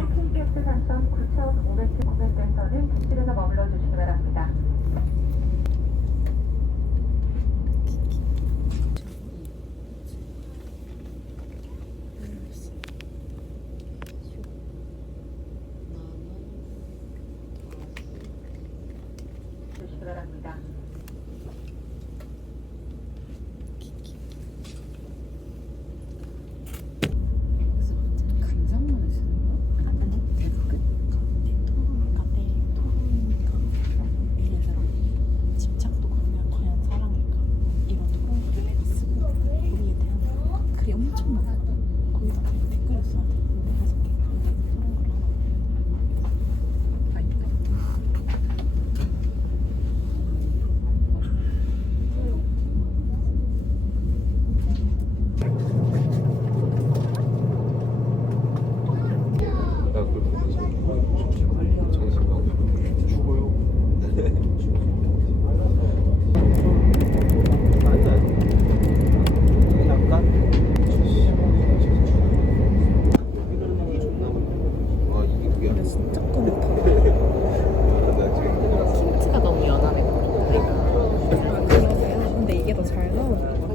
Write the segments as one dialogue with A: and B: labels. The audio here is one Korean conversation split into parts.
A: KTX 산성 9,500층 구간대에서는 객실에서 머물러 주시기 바랍니다. 주시기 바랍니다.
B: 간장만을 쓰는 거야? 아니 대부분
C: 가대 토론이니까 예를 들어 집착도 강력한 사랑일까 이런 토론들을 쓰고 우리에 대한 글이 엄청 많아 거기다 그냥 댓글을 써야 돼 근데 다섯 개 그런 걸 하나
D: 나 그걸 보면서 정신과 죽어요. 아니 아니. 잠깐. 여기는 이 존나 많아. 아 이게 그게 아니야.
C: 진짜 꺼냈다
D: 나 지금
B: 틴트가 너무 연하네
C: 그러네요 근데 이게 더 잘 나오는 거 같아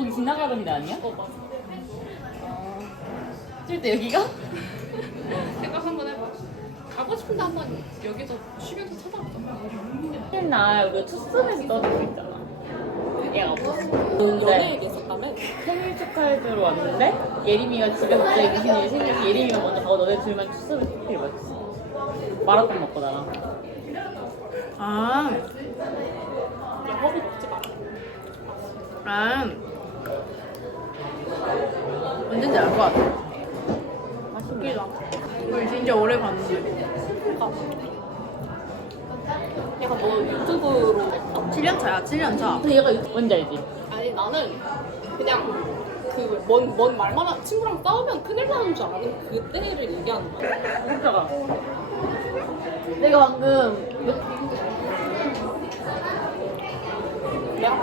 B: 거기 지나가던 데 아니야? 어 맞아 찔때 여기가?
E: 생각 한번 해봐. 가고 싶은데 한번 여기서 쉬면서 찾아보자.
B: 맨날 우리가 투썸에서 떠들고 있잖아 얘가 없었어
E: 있었다면?
B: 생일 축하해주러 왔는데 예림이가 집에 갑자기 무슨 일이 생겨서 예림이가 먼저 가고 너네 둘만 투썸에 커피를 마셨어 마라탕 먹고 나랑
C: 아,
E: 영업이 먹지 마.
C: 아. 언제인지 알 것 같아.
E: 웃기다.
C: 우리 진짜 오래 봤는데.
E: 얘가 뭐 유튜브로
C: 7년 차야, 7년 차.
B: 근데 얘가 유- 뭔지 알지?
E: 아니 나는 그냥 그먼먼 말만 하- 친구랑 싸우면 큰일 나는 줄 아는 그때를 얘기하는 거야.
B: 진짜가 내가 방금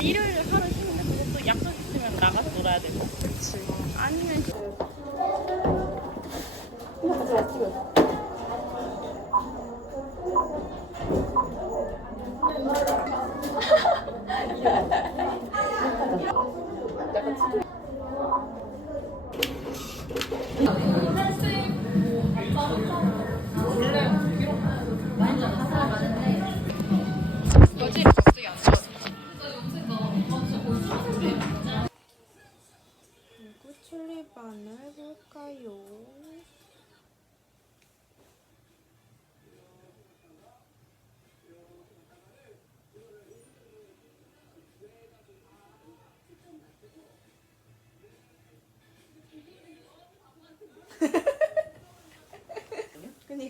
B: 일요일 하루 쉬는데 그것도 약속 있으면 되고
C: 그치. 아니면.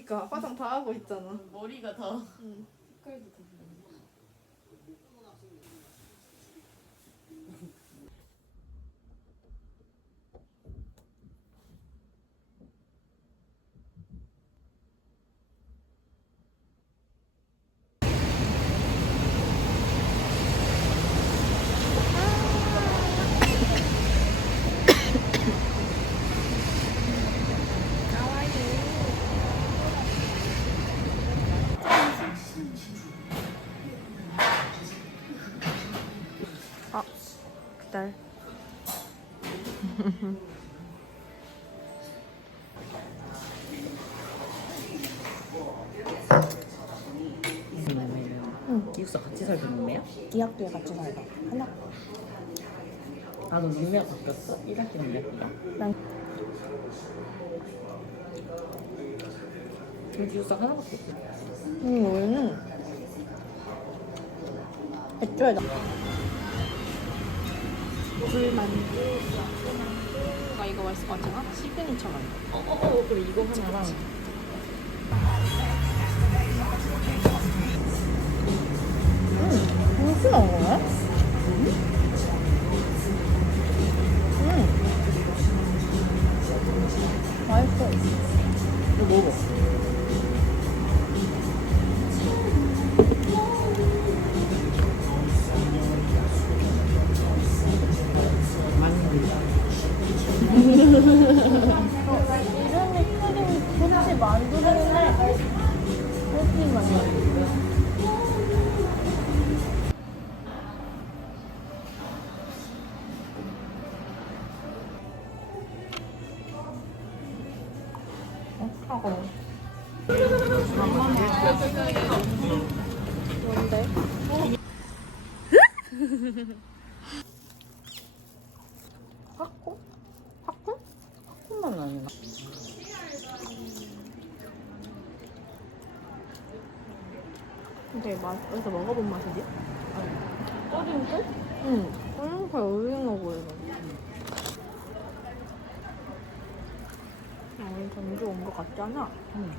C: 그니까 화장 다 하고 있잖아.
B: 머리가 다
F: 닭달.
B: 응. 기숙사 같이 살던 동네야?
F: 이 학교에 같이 살다. 하나.
B: 아, 너 동네가 바뀌었어? 1학기는 2학기가?
F: 난
B: 우리 기숙사 하나밖에 없어.
F: 응, 우리는 애초에 나 불만두, 가 이거 맛있을 것 같아. 시그니처 만두.
B: 어, 어, 어, 그래, 이거 하나랑.
F: 무슨 한 거야? 음. 어, 차가워. 뭔데?
B: 팝콘? 팝콘? 팝콘만 아니나?
F: 근데 맛있어서 먹어본 맛이지? 꼬린살? 응. 꼬린살 어울리는 보여서. 거 같잖아.
B: 응.